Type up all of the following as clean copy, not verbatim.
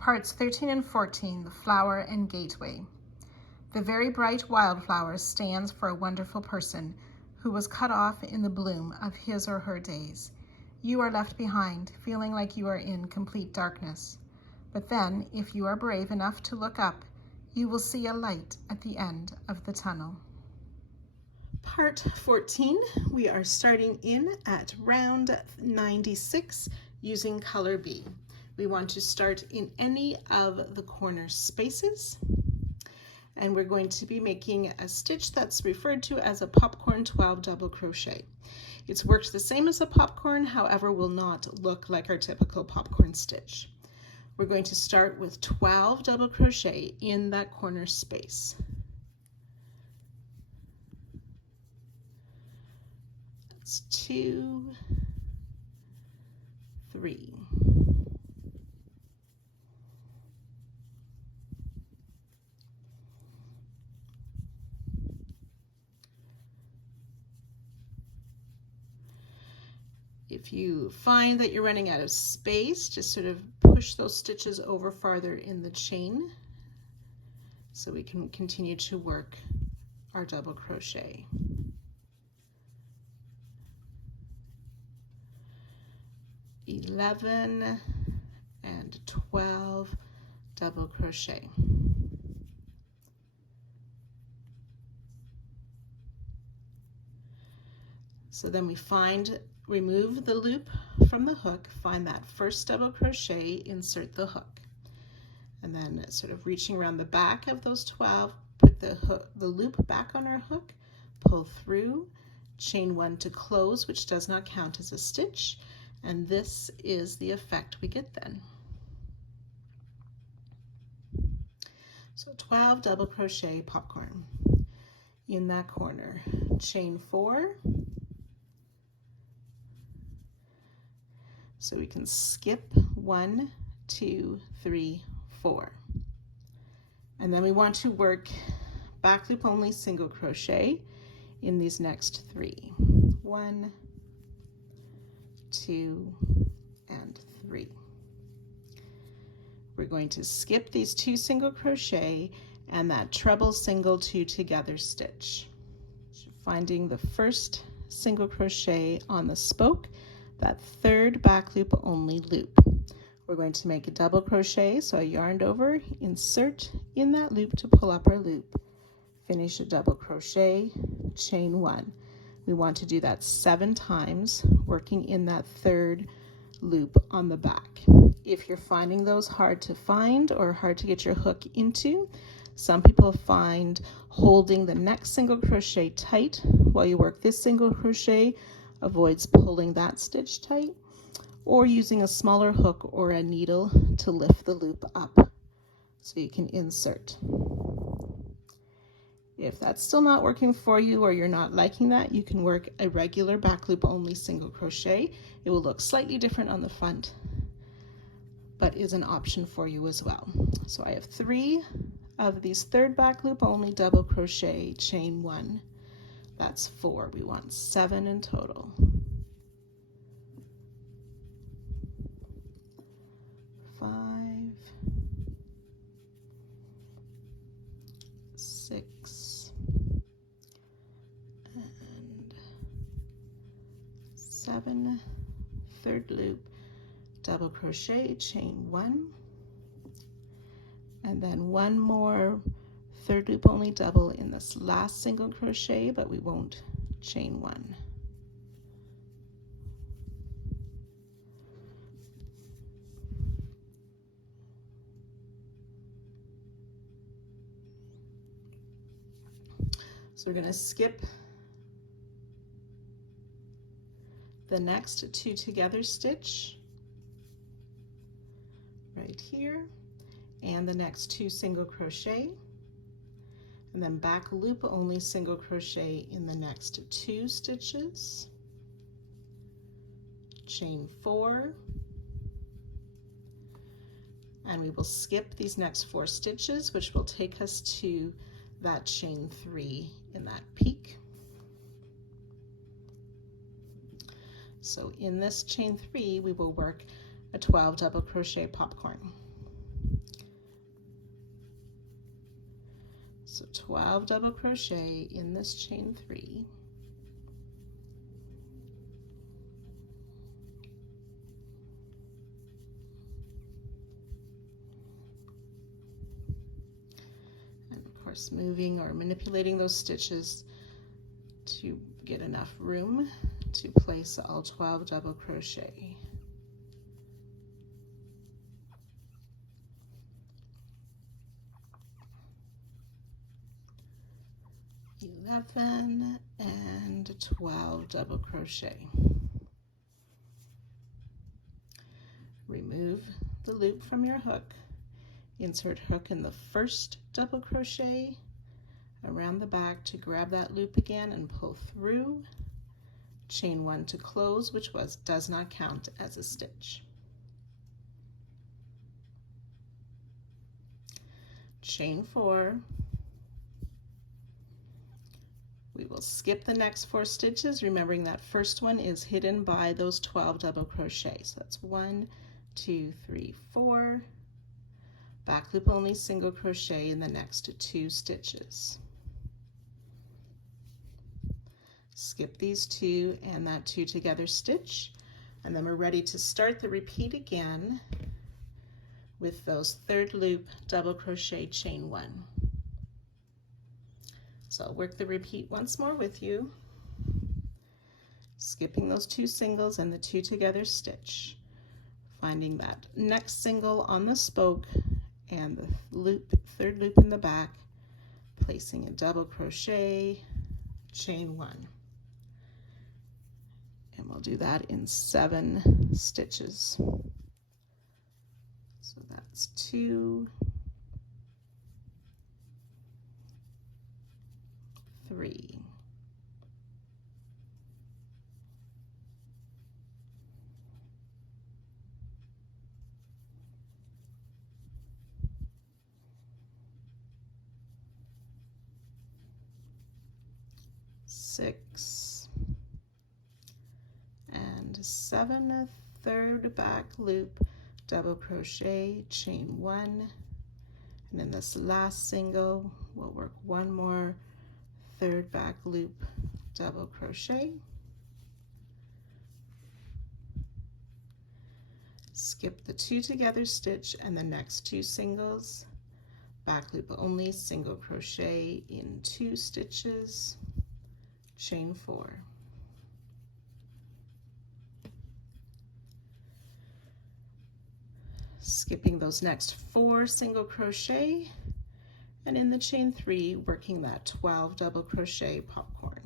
Parts 13 and 14, the flower and gateway. The very bright wildflower stands for a wonderful person who was cut off in the bloom of his or her days. You are left behind, feeling like you are in complete darkness. But then, if you are brave enough to look up, you will see a light at the end of the tunnel. Part 14, we are starting in at round 96 using color B. We want to start in any of the corner spaces, and we're going to be making a stitch that's referred to as a popcorn 12 double crochet. It's worked the same as a popcorn, however will not look like our typical popcorn stitch. We're going to start with 12 double crochet in that corner space. That's 2, 3. If you find that you're running out of space, just sort of push those stitches over farther in the chain so we can continue to work our double crochet. (11) and 12 double crochet. So then we remove the loop from the hook, find that first double crochet, insert the hook, and then sort of reaching around the back of those 12, put the loop back on our hook, pull through, chain 1 to close, which does not count as a stitch, and this is the effect we get then. So 12 double crochet popcorn in that corner, chain 4. So we can skip 1, 2, 3, 4. And then we want to work back loop only single crochet in these next 3. 1, 2, and 3. We're going to skip these 2 single crochet and that treble single 2 together stitch. So finding the first single crochet on the spoke, that third back loop only loop. We're going to make a double crochet, so I yarned over, insert in that loop to pull up our loop, finish a double crochet, chain 1. We want to do that 7 times, working in that third loop on the back. If you're finding those hard to find or hard to get your hook into, some people find holding the next single crochet tight while you work this single crochet avoids pulling that stitch tight, or using a smaller hook or a needle to lift the loop up so you can insert. If that's still not working for you or you're not liking that, you can work a regular back loop only single crochet. It will look slightly different on the front, but is an option for you as well. So I have 3 of these third back loop only double crochet, chain 1. That's 4. We want 7 in total. 5, 6, and 7. Third loop, double crochet, chain 1, and then 1 more third loop only double in this last single crochet, but we won't chain 1. So we're going to skip the next 2 together stitch right here, and the next 2 single crochet, and then back loop only single crochet in the next 2 stitches, chain 4, and we will skip these next 4 stitches, which will take us to that chain 3 in that peak. So in this chain 3, we will work a 12 double crochet popcorn. So 12 double crochet in this chain 3. And of course moving or manipulating those stitches to get enough room to place all 12 double crochet. 11 and 12 double crochet. Remove the loop from your hook. Insert hook in the first double crochet around the back to grab that loop again and pull through. Chain 1 to close, which does not count as a stitch. Chain 4. We will skip the next 4 stitches, remembering that first one is hidden by those 12 double crochet. So that's 1, 2, 3, 4. Back loop only, single crochet in the next 2 stitches. Skip these 2 and that 2 together stitch, and then we're ready to start the repeat again with those 3rd loop double crochet, chain 1. So I'll work the repeat once more with you, skipping those 2 singles and the 2 together stitch, finding that next single on the spoke and the loop, 3rd loop in the back, placing a double crochet, chain 1. And we'll do that in 7 stitches. So that's 2, 3, 6 and 7, 3rd back loop, double crochet, chain 1, and in this last single we'll work 1 more 3rd back loop, double crochet, skip the 2 together stitch and the next 2 singles, back loop only, single crochet in 2 stitches, chain 4. Skipping those next 4 single crochet, and in the chain 3 working that 12 double crochet popcorn.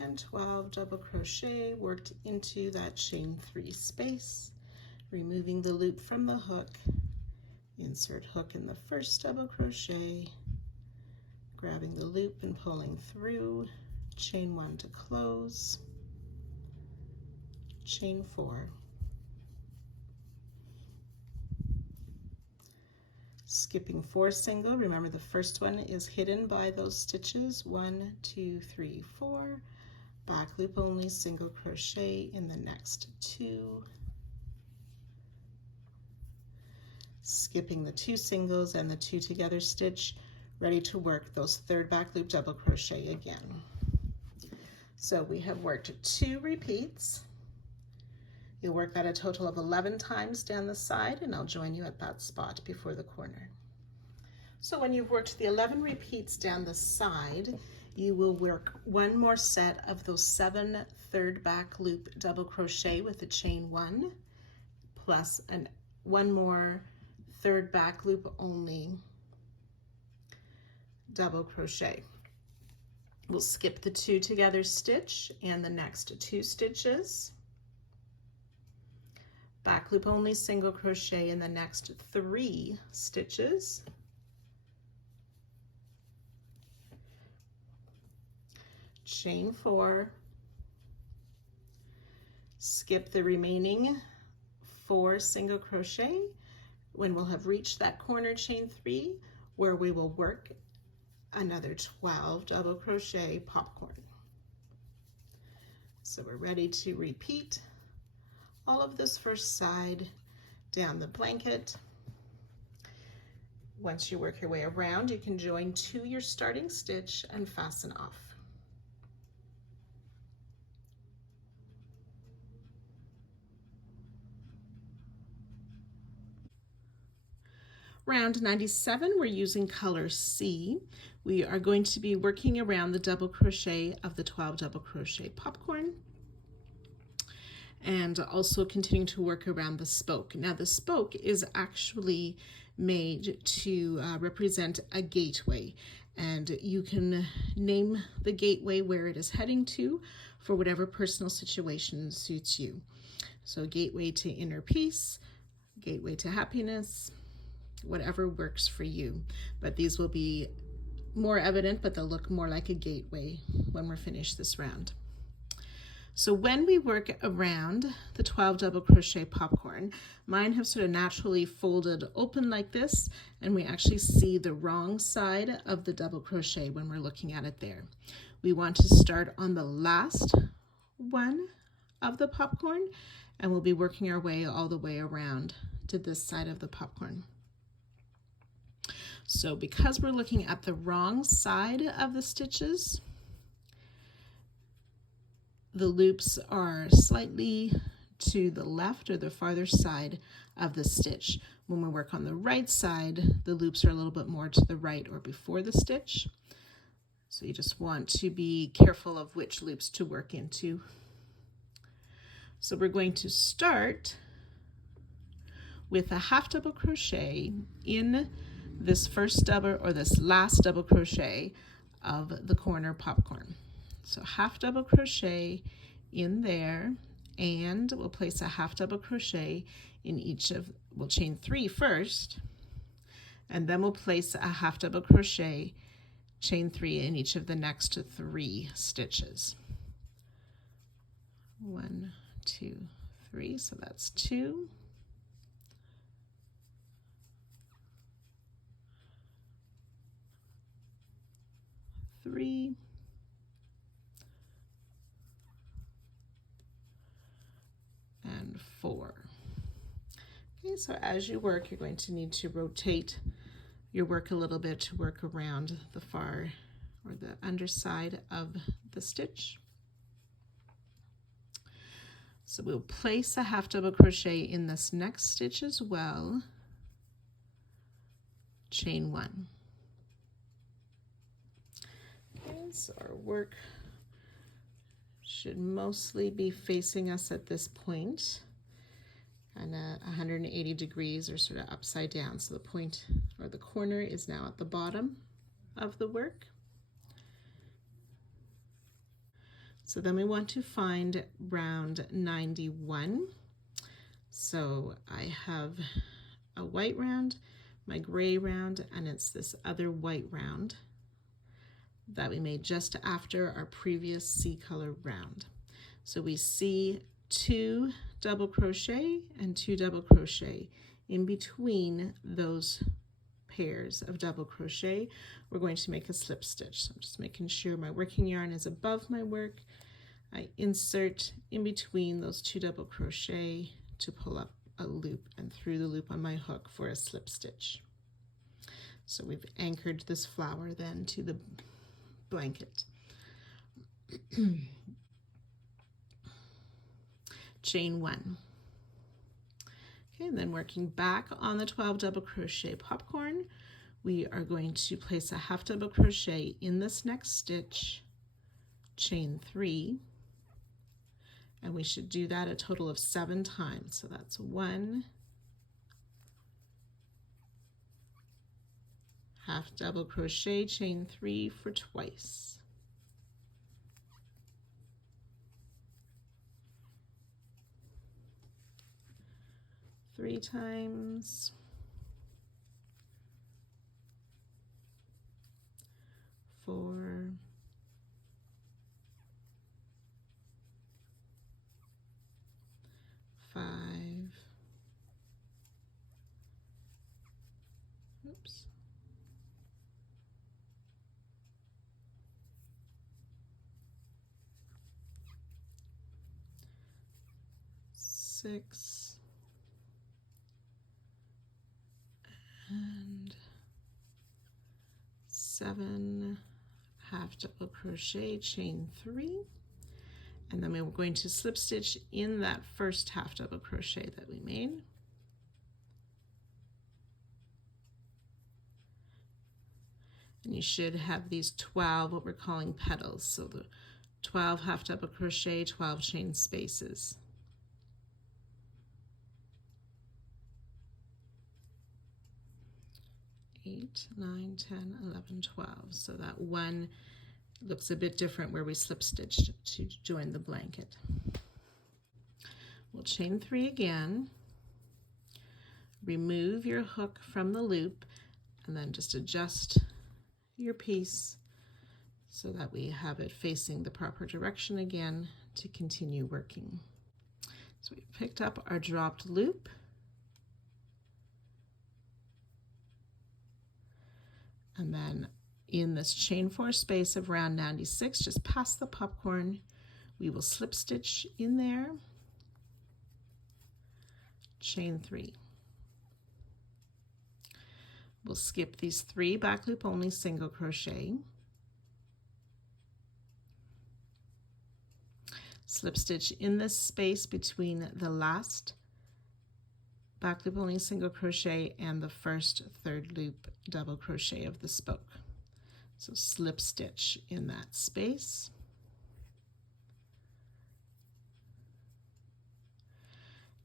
And 12 double crochet worked into that chain 3 space, removing the loop from the hook, insert hook in the first double crochet, grabbing the loop and pulling through, chain 1 to close, chain 4. Skipping 4 single, remember the first one is hidden by those stitches, 1, 2, 3, 4, back loop only, single crochet in the next 2, skipping the 2 singles and the 2 together stitch, ready to work those 3rd back loop double crochet again. So we have worked 2 repeats. You'll work that a total of 11 times down the side, and I'll join you at that spot before the corner. So when you've worked the 11 repeats down the side, you will work 1 more set of those 7 3rd back loop double crochet with a chain 1, plus 1 more 3rd back loop only double crochet. We'll skip the 2 together stitch and the next 2 stitches, back loop only, single crochet in the next 3 stitches, chain 4, skip the remaining 4 single crochet when we'll have reached that corner chain 3 where we will work another 12 double crochet popcorn. So we're ready to repeat all of this first side down the blanket. Once you work your way around, you can join to your starting stitch and fasten off. Round 97, we're using color C. We are going to be working around the double crochet of the 12 double crochet popcorn and also continuing to work around the spoke. Now the spoke is actually made to represent a gateway, and you can name the gateway where it is heading to for whatever personal situation suits you. So gateway to inner peace, gateway to happiness, whatever works for you. But these will be more evident, but they'll look more like a gateway when we're finished this round. So when we work around the 12 double crochet popcorn, mine have sort of naturally folded open like this, and we actually see the wrong side of the double crochet when we're looking at it there. We want to start on the last one of the popcorn, and we'll be working our way all the way around to this side of the popcorn. So because we're looking at the wrong side of the stitches, the loops are slightly to the left or the farther side of the stitch. When we work on the right side, the loops are a little bit more to the right or before the stitch. So you just want to be careful of which loops to work into. So we're going to start with a half double crochet in this first double or this last double crochet of the corner popcorn. So half double crochet in there, and we'll place a half double crochet in each of, we'll chain 3 first, and then we'll place a half double crochet, chain 3 in each of the next 3 stitches. 1, 2, 3, so that's 2. 3, and 4. Okay, so as you work, you're going to need to rotate your work a little bit to work around the far or the underside of the stitch. So we'll place a half double crochet in this next stitch as well, chain 1. Okay, so our work should mostly be facing us at this point, and 180 degrees or sort of upside down. So the point or the corner is now at the bottom of the work. So then we want to find round 91. So I have a white round, my gray round, and it's this other white round that we made just after our previous C color round. So we see 2 double crochet and 2 double crochet in between those pairs of double crochet. We're going to make a slip stitch. So I'm just making sure my working yarn is above my work. I insert in between those 2 double crochet to pull up a loop and through the loop on my hook for a slip stitch. So we've anchored this flower then to the blanket. Chain 1. Okay, and then working back on the 12 double crochet popcorn, we are going to place a half double crochet in this next stitch, chain 3, and we should do that a total of 7 times. So that's 1, half double crochet, chain 3 for twice. Three times. 4, Oops. Six and 7, half double crochet, chain 3, and then we're going to slip stitch in that first half double crochet that we made. And you should have these 12 what we're calling petals, so the 12 half double crochet, 12 chain spaces. 8, 9, 10, 11, 12. So that one looks a bit different where we slip stitched to join the blanket. We'll chain 3 again, remove your hook from the loop, and then just adjust your piece so that we have it facing the proper direction again to continue working. So we picked up our dropped loop, and then in this chain 4 space of round 96, just past the popcorn, we will slip stitch in there, chain 3. We'll skip these 3 back loop only single crochet, slip stitch in this space between the last back loop only single crochet and the first third loop double crochet of the spoke. So slip stitch in that space.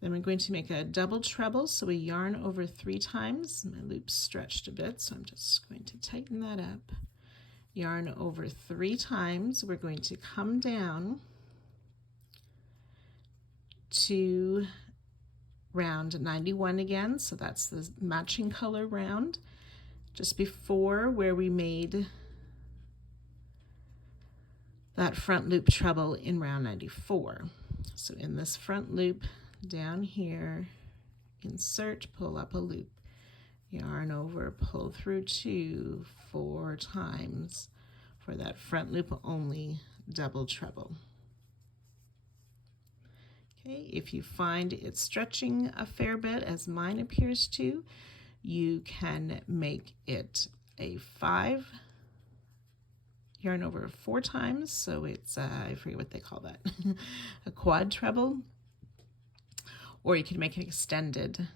Then we're going to make a double treble, so we yarn over 3 times. My loop's stretched a bit, so I'm just going to tighten that up. Yarn over 3 times. We're going to come down to round 91 again, so that's the matching color round, just before where we made that front loop treble in round 94. So in this front loop down here, insert, pull up a loop, yarn over, pull through 2 4 times for that front loop only double treble. Okay, if you find it stretching a fair bit, as mine appears to, you can make it a 5, yarn over 4 times, so it's, I forget what they call that, a quad treble, or you can make an extended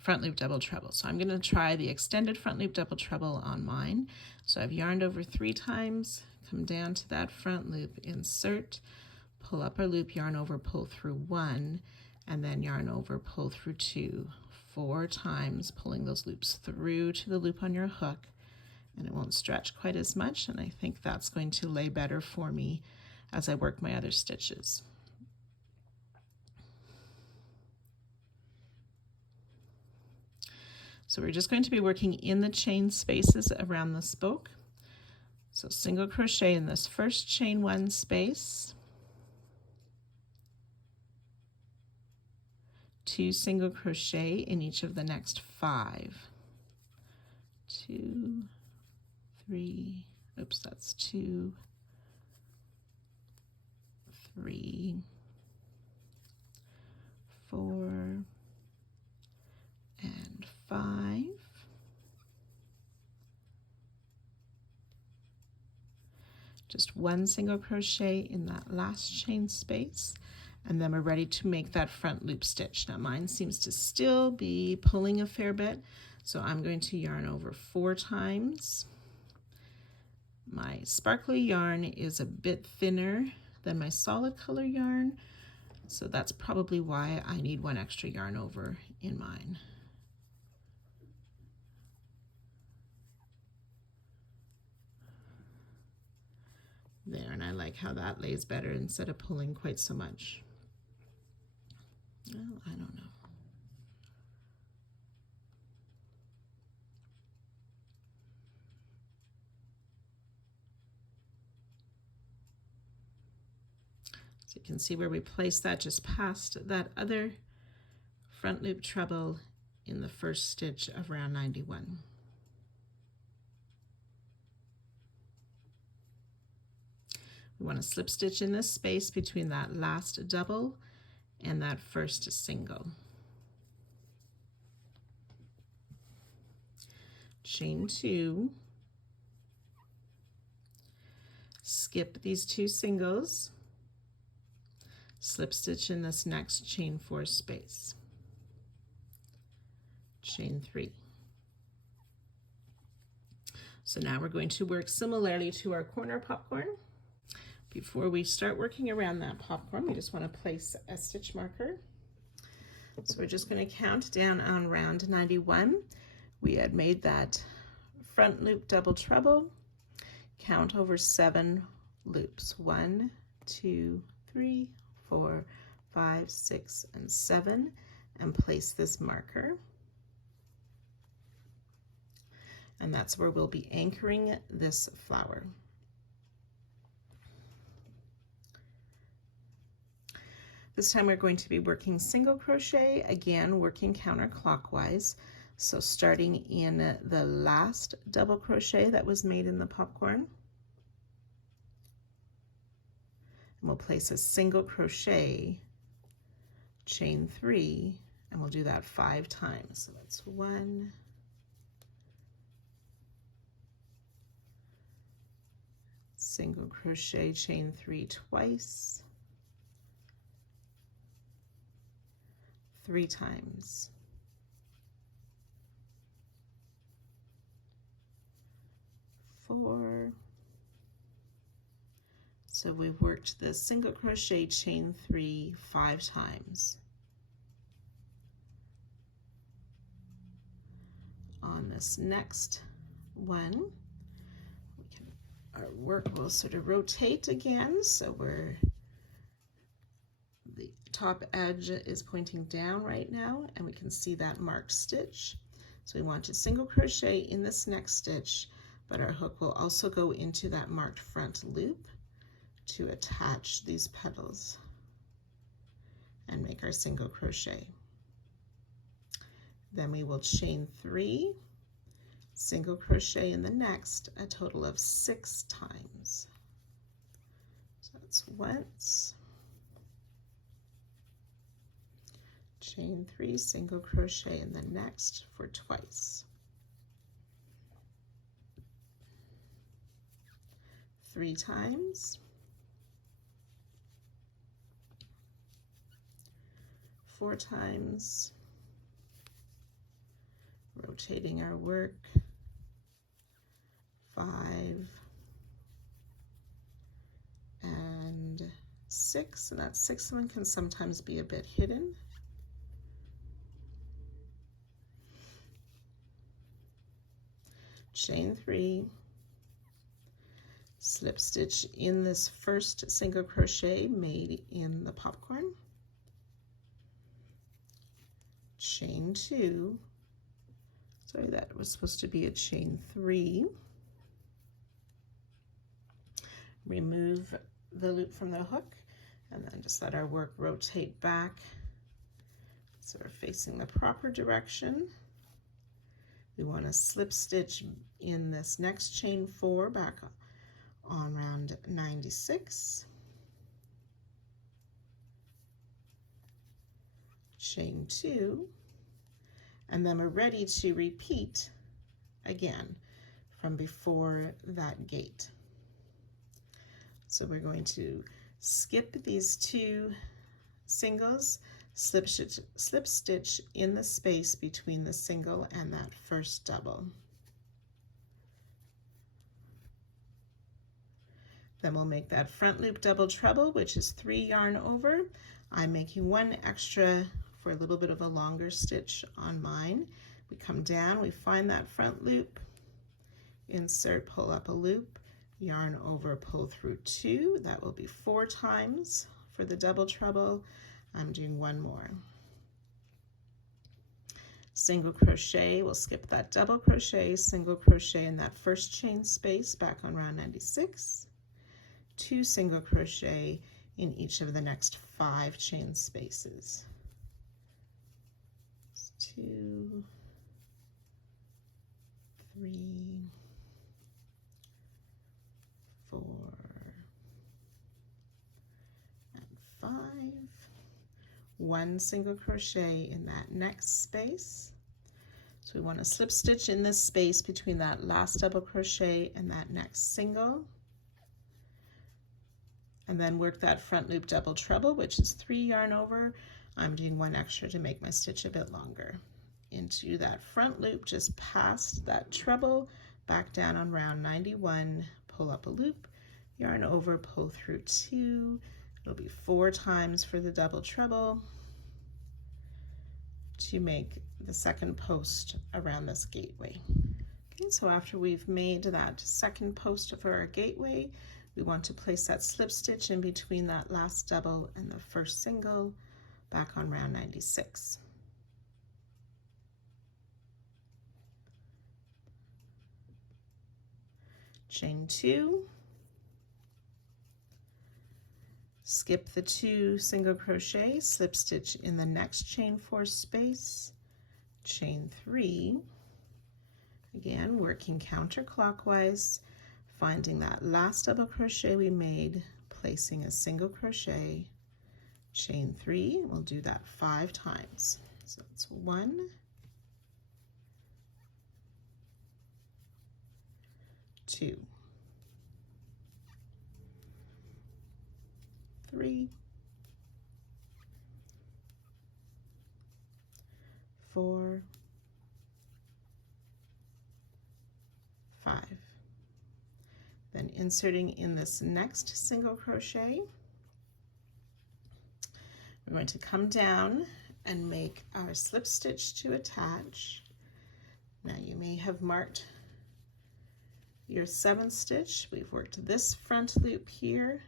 front loop double treble. So I'm going to try the extended front loop double treble on mine. So I've yarned over 3 times, come down to that front loop, insert, pull up our loop, yarn over, pull through 1, and then yarn over, pull through 2 4 times, pulling those loops through to the loop on your hook, and it won't stretch quite as much, and I think that's going to lay better for me as I work my other stitches. So we're just going to be working in the chain spaces around the spoke. So single crochet in this first chain 1 space, 2 single crochet in each of the next 5. 2, 3, oops, that's 2, 3, 4, and 5. Just 1 single crochet in that last chain space, and then we're ready to make that front loop stitch. Now mine seems to still be pulling a fair bit, so I'm going to yarn over 4 times. My sparkly yarn is a bit thinner than my solid color yarn, so that's probably why I need 1 extra yarn over in mine. There, and I like how that lays better instead of pulling quite so much. Well, I don't know. So you can see where we placed that just past that other front loop treble in the first stitch of round 91. We want to slip stitch in this space between that last double and that first single. Chain 2, skip these 2 singles, slip stitch in this next chain 4 space, chain 3. So now we're going to work similarly to our corner popcorn. Before we start working around that popcorn, we just want to place a stitch marker. So we're just going to count down on round 91. We had made that front loop double treble, count over 7 loops. 1, 2, 3, 4, 5, 6, and 7, and place this marker. And that's where we'll be anchoring this flower. This time we're going to be working single crochet, again working counterclockwise. So starting in the last double crochet that was made in the popcorn, and we'll place a single crochet, chain 3, and we'll do that 5 times. So that's 1, single crochet, chain 3 twice, 3 times, 4. So we've worked the single crochet, chain 3 5 times. On this next one, our work will sort of rotate again, so the top edge is pointing down right now, and we can see that marked stitch. So we want to single crochet in this next stitch, but our hook will also go into that marked front loop to attach these petals and make our single crochet. Then we will chain 3, single crochet in the next, a total of 6 times. So that's once, chain 3, single crochet in the next for twice, 3 times, 4 times, rotating our work, 5 and 6, and that 6th one can sometimes be a bit hidden. Chain 3, slip stitch in this first single crochet made in the popcorn, chain 2, sorry, that was supposed to be a chain 3, remove the loop from the hook, and then just let our work rotate back so we're facing the proper direction. We want to slip stitch in this next chain 4 back on round 96, chain 2, and then we're ready to repeat again from before that gate. So we're going to skip these 2 singles, slip stitch in the space between the single and that first double. Then we'll make that front loop double treble, which is 3 yarn over. I'm making 1 extra for a little bit of a longer stitch on mine. We come down, we find that front loop, insert, pull up a loop, yarn over, pull through 2. That will be 4 times for the double treble. I'm doing 1 more. Single crochet, we'll skip that double crochet, single crochet in that first chain space back on round 96, 2 single crochet in each of the next 5 chain spaces. 2, 3, 4, 1 single crochet in that next space. So we want to slip stitch in this space between that last double crochet and that next single, and then work that front loop double treble, which is 3 yarn over. I'm doing 1 extra to make my stitch a bit longer. Into that front loop, just past that treble, back down on round 91, pull up a loop, yarn over, pull through 2. It'll be 4 times for the double treble to make the second post around this gateway. Okay, so after we've made that second post for our gateway, we want to place that slip stitch in between that last double and the first single, back on round 96. Chain 2, skip the 2 single crochet, slip stitch in the next chain 4 space, chain 3, again working counterclockwise, finding that last double crochet we made, placing a single crochet, chain 3, we'll do that 5 times. So it's 1, 2, 3, 4, 5. Then inserting in this next single crochet, we're going to come down and make our slip stitch to attach. Now you may have marked your 7th stitch. We've worked this front loop here.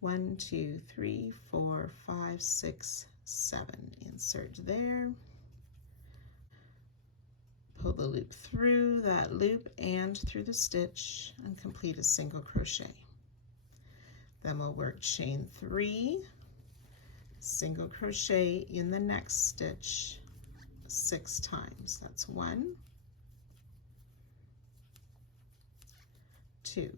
1, 2, 3, 4, 5, 6, 7. Insert there. Pull the loop through that loop and through the stitch and complete a single crochet. Then we'll work chain 3, single crochet in the next stitch 6 times. That's 1, 2,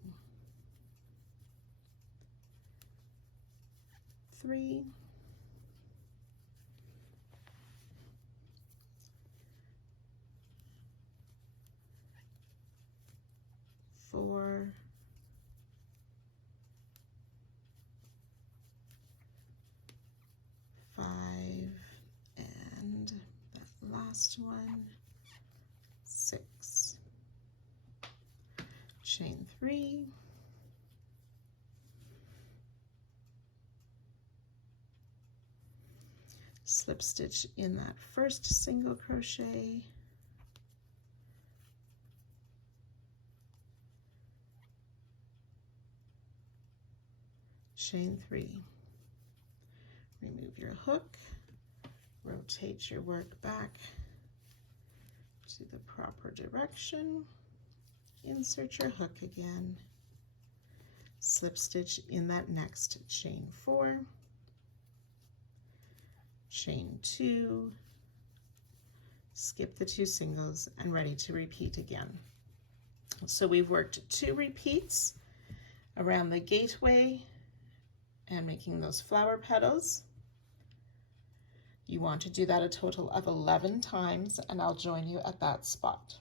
3, 4, 5, and that last one, 6. Chain 3, slip stitch in that first single crochet, chain 3. Remove your hook, rotate your work back to the proper direction, insert your hook again, slip stitch in that next chain 4, chain 2, skip the 2 singles, and ready to repeat again. So we've worked 2 repeats around the gateway and making those flower petals. You want to do that a total of 11 times, and I'll join you at that spot.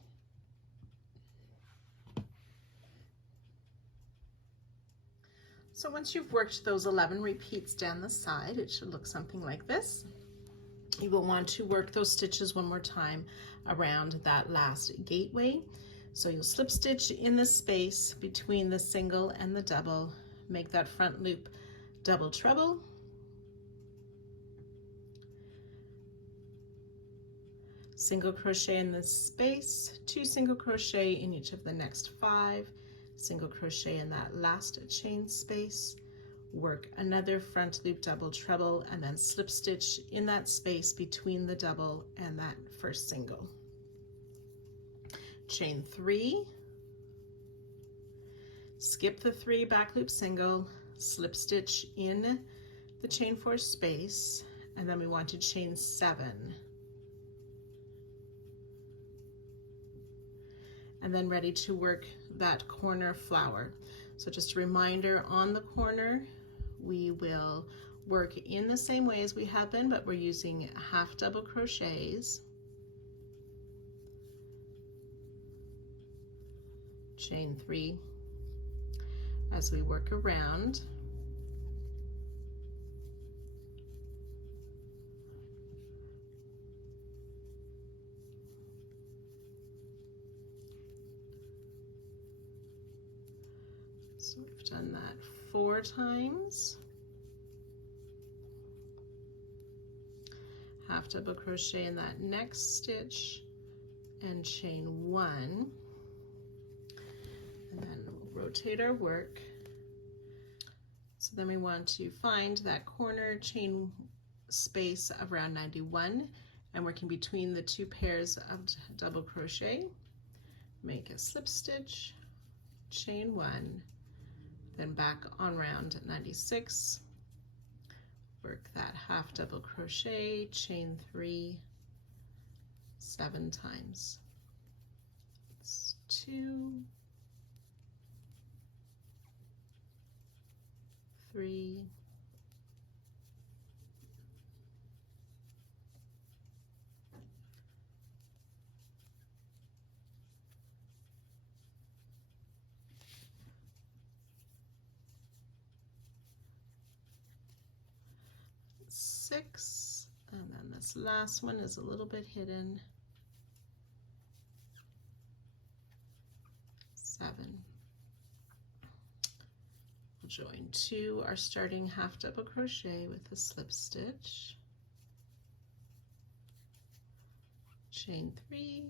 So once you've worked those 11 repeats down the side, it should look something like this. You will want to work those stitches one more time around that last gateway. So you'll slip stitch in the space between the single and the double, make that front loop double treble, single crochet in this space, 2 single crochet in each of the next 5, single crochet in that last chain space, work another front loop double treble, and then slip stitch in that space between the double and that first single. Chain 3, skip the 3 back loop single, slip stitch in the chain 4 space, and then we want to chain 7. And then ready to work that corner flower. So just a reminder, on the corner, we will work in the same way as we have been, but we're using half double crochets, chain 3 as we work around. So we've done that 4 times. Half double crochet in that next stitch and chain 1. And then we'll rotate our work. So then we want to find that corner chain space of around 91 and working between the 2 pairs of double crochet. Make a slip stitch, chain 1, then back on round 96. Work that half double crochet, chain 3, 7 times. It's 2, 3, 6, and then this last one is a little bit hidden. 7. We'll join 2, our starting half double crochet with a slip stitch, chain 3,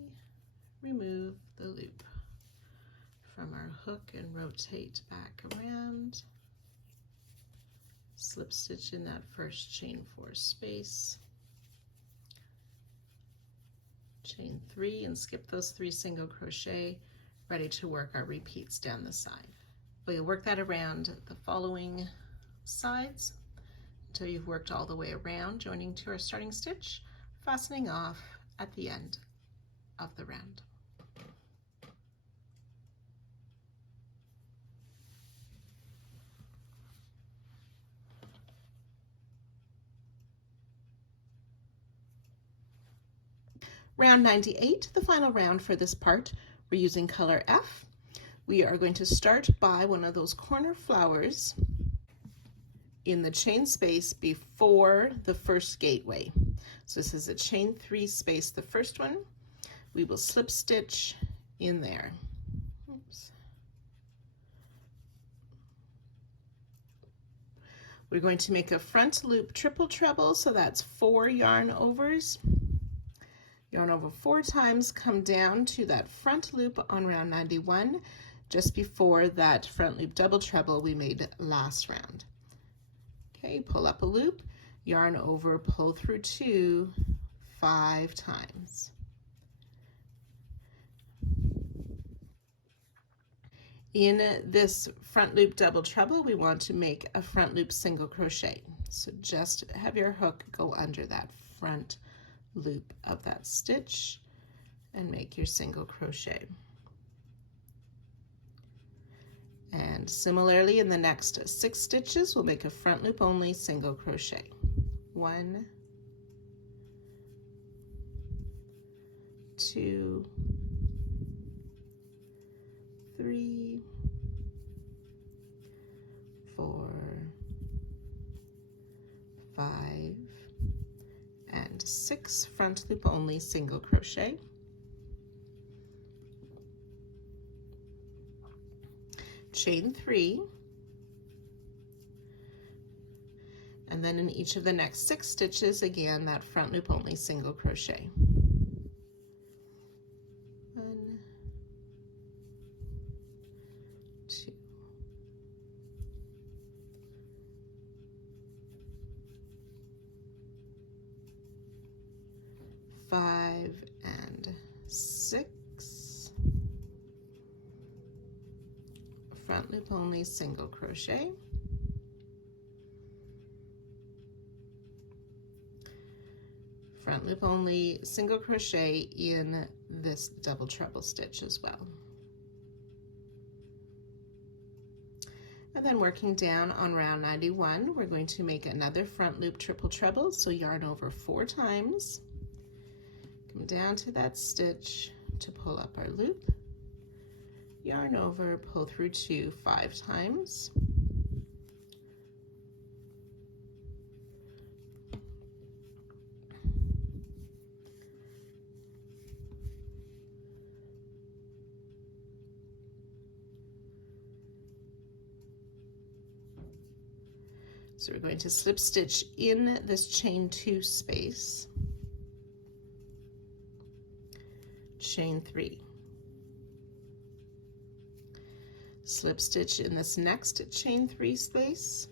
remove the loop from our hook and rotate back around. Slip stitch in that first chain 4 space, chain 3, and skip those 3 single crochet, ready to work our repeats down the side. We'll work that around the following sides until you've worked all the way around, joining to our starting stitch, fastening off at the end of the round. Round 98, the final round for this part, we're using color F. We are going to start by one of those corner flowers in the chain space before the first gateway. So this is a chain 3 space, the first one. We will slip stitch in there. Oops. We're going to make a front loop triple treble, so that's 4 yarn overs. Yarn over 4 times, come down to that front loop on round 91, just before that front loop double treble we made last round. Okay, pull up a loop, yarn over, pull through 2, 5 times. In this front loop double treble, we want to make a front loop single crochet. So just have your hook go under that front loop of that stitch and make your single crochet. And similarly, in the next 6 stitches, we'll make a front loop only single crochet. 1, 2, 3, 4, 5, and 6 front loop only single crochet. Chain 3, and then in each of the next 6 stitches, again, that front loop only single crochet. 1, 2, 5, and 6. Front loop only single crochet. Front loop only single crochet in this double treble stitch as well. And then working down on round 91, we're going to make another front loop triple treble, so yarn over 4 times, come down to that stitch to pull up our loop, yarn over, pull through 2 5 times, so we're going to slip stitch in this chain 2 space, chain 3, slip stitch in this next chain 3 space,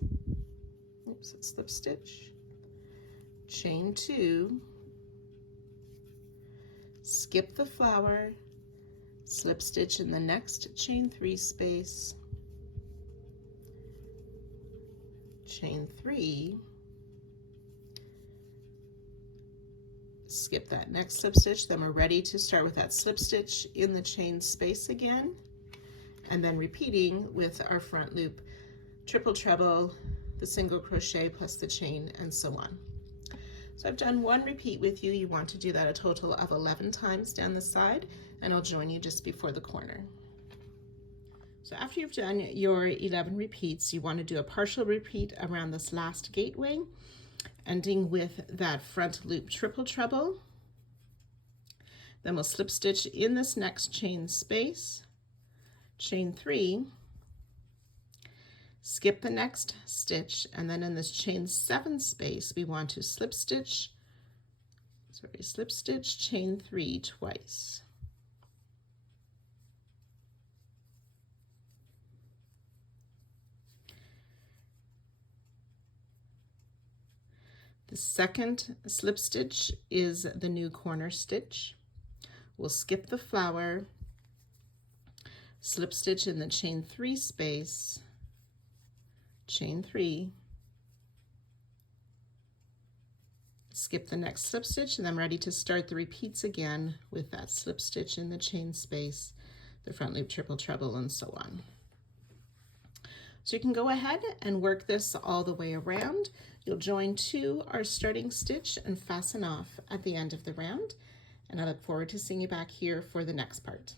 oops, it's slip stitch, chain 2, skip the flower, slip stitch in the next chain 3 space, chain 3, skip that next slip stitch, then we're ready to start with that slip stitch in the chain space again, and then repeating with our front loop triple treble, the single crochet plus the chain, and so on. So I've done 1 repeat with you. You want to do that a total of 11 times down the side, and I'll join you just before the corner. So after you've done your 11 repeats, you want to do a partial repeat around this last gateway, ending with that front loop triple treble. Then we'll slip stitch in this next chain space, chain 3, skip the next stitch, and then in this chain 7 space, we want to slip stitch, chain 3 twice. The second slip stitch is the new corner stitch. We'll skip the flower, slip stitch in the chain 3 space, chain 3, skip the next slip stitch, and I'm ready to start the repeats again with that slip stitch in the chain space, the front loop triple treble, and so on. So you can go ahead and work this all the way around. You'll join to our starting stitch and fasten off at the end of the round. And I look forward to seeing you back here for the next part.